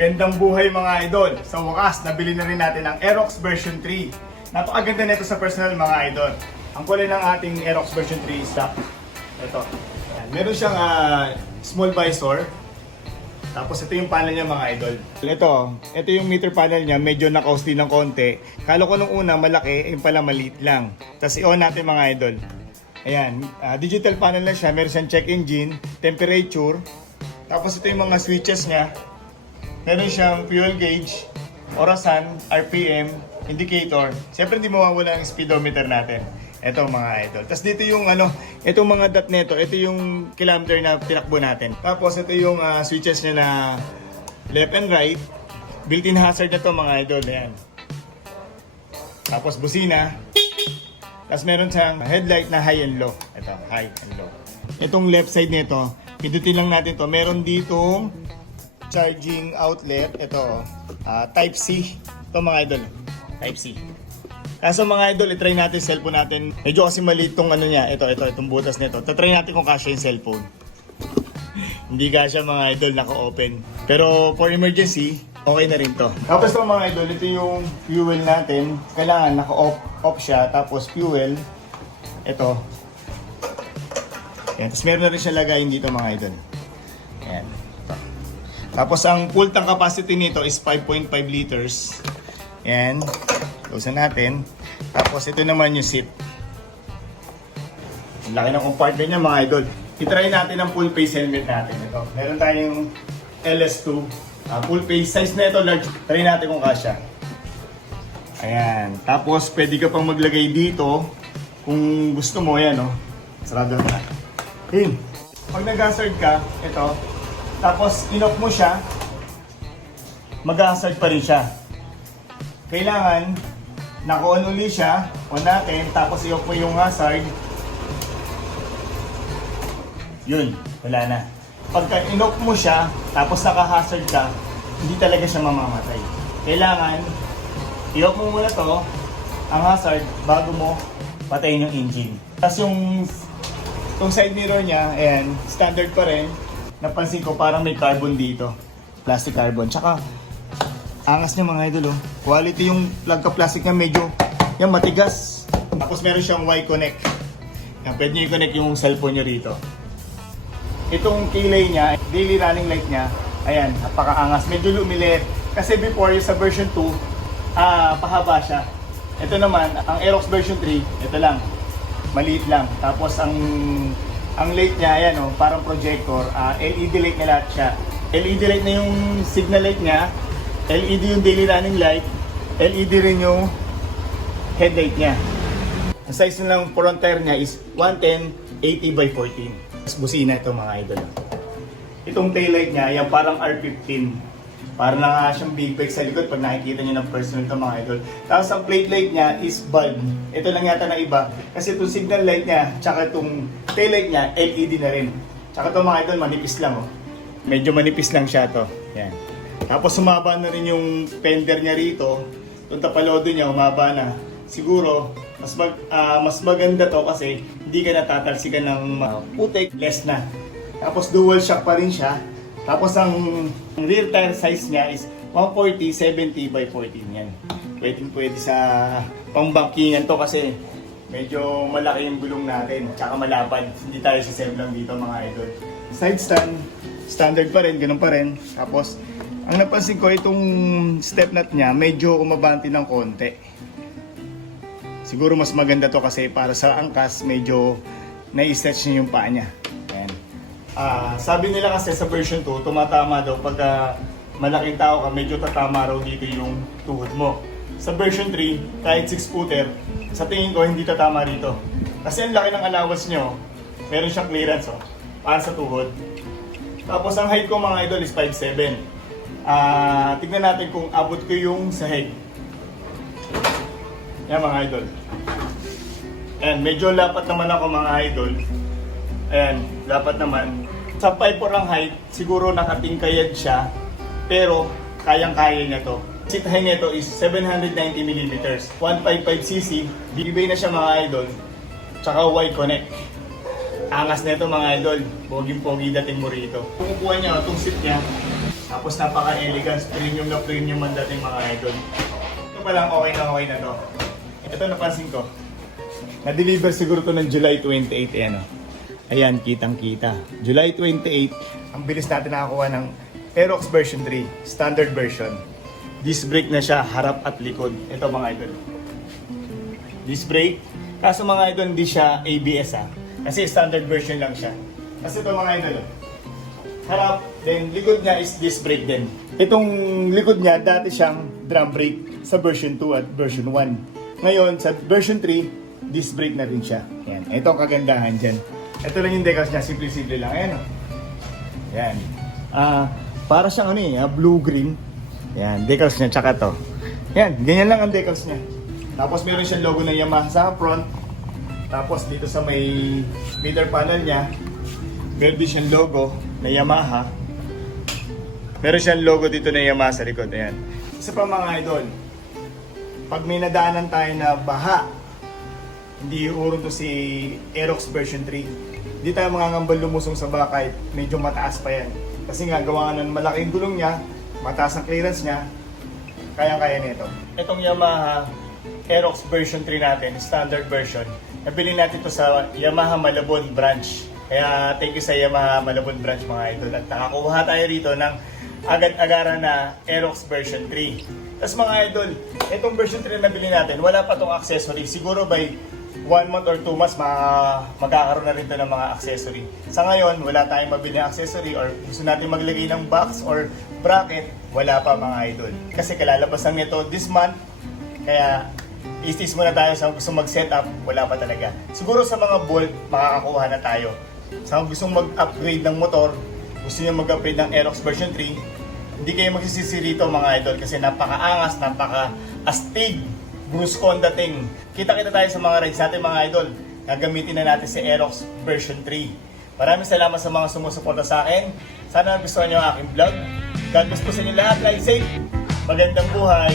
Magandang buhay mga idol! Sa wakas, nabili na rin natin ang Aerox version 3. Napakaganda nito sa personal mga idol. Ang kulay ng ating Aerox version 3 is stock. Ito. Ayan. Meron siyang small visor. Tapos ito yung panel niya mga idol. Ito yung meter panel niya, medyo nakausti ng konti. Kala ko nung una malaki, yung pala maliit lang. Tapos i-on natin mga idol. Ayan, digital panel na siya, meron siyang check engine, temperature. Tapos ito yung mga switches niya. Meron siyang fuel gauge, orasan, RPM, indicator. Siyempre hindi mawawala ang speedometer natin. Ito mga idol. Tapos dito yung itong mga dot nito, ito yung kilometer na tinakbo natin. Tapos ito yung switches niya na left and right. Built-in hazard na to mga idol. Ayan. Tapos busina. Tapos meron siyang headlight na high and low. Ito, high and low. Itong left side nito, pindutin lang natin to. Meron ditong charging outlet. Ito, Type C. Ito mga idol, Type C. Kaso mga idol, itry natin cellphone natin. Medyo kasi maliit tong niya. Itong butas nito. Tatry natin kung kasya yung cellphone. Hindi kasya mga idol, naka-open. Pero for emergency, okay na rin to. Tapos ito mga idol, ito yung fuel natin. Kailangan naka-off siya. Tapos fuel, ito. Ayan. Tapos meron na rin siya lagayin dito mga idol. Ayan. Ito. Tapos ang full tank capacity nito is 5.5 liters. Ayan. Close natin. Tapos ito naman yung seat. Ang laki ng compartment niya mga idol. I-try natin ang full face helmet natin. Ito. Meron tayong LS2. Full face size na ito large. Try natin kung kasya. Ayan. Tapos pwede ka pang maglagay dito. Kung gusto mo yan, no? Sarado na. Ayan. Pag nag-hazard ka, ito. Tapos in-off mo siya, mag-hazard pa rin siya. Kailangan naka-on ulit siya, on natin, tapos i-off mo yung hazard. Yun, wala na. Pagka in-off mo siya, tapos naka-hazard ka, hindi talaga siya mamamatay. Kailangan i-off mo muna to, ang hazard, bago mo patayin yung engine. Tapos yung side mirror niya, ayan, standard pa rin. Napansin ko parang may carbon dito. Plastic carbon. Tsaka, angas niya mga idol. Quality yung plug ka plastic niya, medyo yan, matigas. Tapos meron siyang Y-connect. Yan, pwede niyo i-connect yung cellphone niyo rito. Itong kilay niya, daily running light niya, ayan, napakaangas. Medyo lumilit. Kasi before, yung sa version 2, pahaba siya. Ito naman, ang Aerox version 3, ito lang. Maliit lang. Tapos ang light niya, ayan parang projector. LED light na lahat siya. LED light na yung signal light niya. LED yung daily running light. LED rin yung headlight niya. Ang size ng front tire niya is 110 80 by 14. Mas busina ito mga idol. Itong tail light niya, yan parang R15. Parang na siyang big bike sa likod pag nakikita niyo ng personal ito mga idol. Tapos ang plate light niya is bulb. Ito lang yata na iba. Kasi itong signal light niya, tsaka itong tail light niya, LED na rin. Tsaka ito mga idol, manipis lang Medyo manipis lang siya to. Yan. Tapos sumaba na rin yung fender niya rito. Itong tapalodo niya, umaba na. Siguro, mas maganda to kasi hindi ka natatalsikan ng putik, less na. Tapos dual shock pa rin siya. Tapos ang rear tire size niya is 140 70 by 14 yan. Pwede sa pangbankingan to kasi medyo malaki yung gulong natin. Tsaka malapad. Hindi tayo sisave lang dito mga idol. Side stand, standard pa rin, ganun pa rin. Tapos ang napansin ko itong step nut niya medyo umabante ng konti. Siguro mas maganda to kasi para sa angkas medyo na-stretch niya yung paa niya. Sabi nila kasi sa version 2, tumatama daw pagka malaking tao ka, medyo tatama raw dito yung tuhod mo. Sa version 3, kahit 6-footer, sa tingin ko hindi tatama rito. Kasi ang laki ng allowance nyo, meron siyang clearance para sa tuhod. Tapos ang height ko mga idol is 5'7". Tignan natin kung abot ko yung sahig. Yan mga idol. Ayan, medyo lapat naman ako mga idol. Ayan, dapat naman. Sa 5'4" ang height, siguro nakatingkayad siya. Pero, kayang-kaya niya to. Seat height nito is 790mm. 155cc. Bibigay na siya mga idol. Tsaka Y-connect. Angas na ito mga idol. Poging-pogi dating mo rito. Kung kukuha niya, itong seat niya, Tapos napaka-elegance, premium na premium ang dating mga idol. Ito pa lang okay na to. Ito napansin ko. Na-deliver siguro to ng July 28, ayan o. Ayan, kitang-kita. July 28, ang bilis natin nakakuha ng Aerox version 3, standard version. Disc brake na siya, harap at likod. Ito mga idol. Disc brake. Kaso mga idol, hindi siya ABS kasi standard version lang siya. Kasi ito mga idol, harap, then likod niya is disc brake din. Itong likod niya, dati siyang drum brake sa version 2 at version 1. Ngayon, sa version 3, disc brake na rin siya. Ayan. Ito ang kagandahan dyan. Ito lang yung decals niya, simple-simple lang. Ayan o. Ayan. Para siyang blue-green. Ayan, decals niya, tsaka to. Ayan, ganyan lang ang decals niya. Tapos meron siyang logo ng Yamaha sa front. Tapos dito sa may meter panel niya, meron din siyang logo na Yamaha. Meron siyang logo dito na Yamaha sa likod. Ayan. Isa pa mga idol, pag may nadaanan tayo na baha, hindi uurong to si Aerox version 3. Hindi tayo mangangambal lumusong sa baha kahit medyo mataas pa yan. Kasi nga, gawa nga ng malaking gulong niya, mataas ang clearance niya, kayang-kaya nito. Itong Yamaha Aerox version 3 natin, standard version, nabili natin to sa Yamaha Malabon branch. Kaya thank you sa Yamaha Malabon branch mga idol. At nakakuha tayo rito ng agad-agaran na Aerox version 3. Tapos mga idol, itong version 3 na nabili natin, wala pa tong accessory. Siguro by 1 month or 2 months, magkakaroon na rin to ng mga accessory. Sa ngayon, wala tayong mabili ng accessory or gusto natin maglagay ng box or bracket, wala pa mga idol. Kasi kalalabas lang nito this month, kaya istis muna tayo sa gusto mag-setup, wala pa talaga. Siguro sa mga bolt, makakakuha na tayo. Sa gustong mag-upgrade ng motor, gusto nyo mag-upgrade ng Aerox version 3, hindi kayo magsisisi rito mga idol kasi napaka-angas, napaka-astig, brusco ang dating. Kita-kita tayo sa mga rides natin mga idol. Gagamitin na natin si Aerox version 3. Maraming salamat sa mga sumusuporta sa akin. Sana nagustuhan nyo ang aking vlog. God bless po sa inyo lahat. Ride safe. Magandang buhay.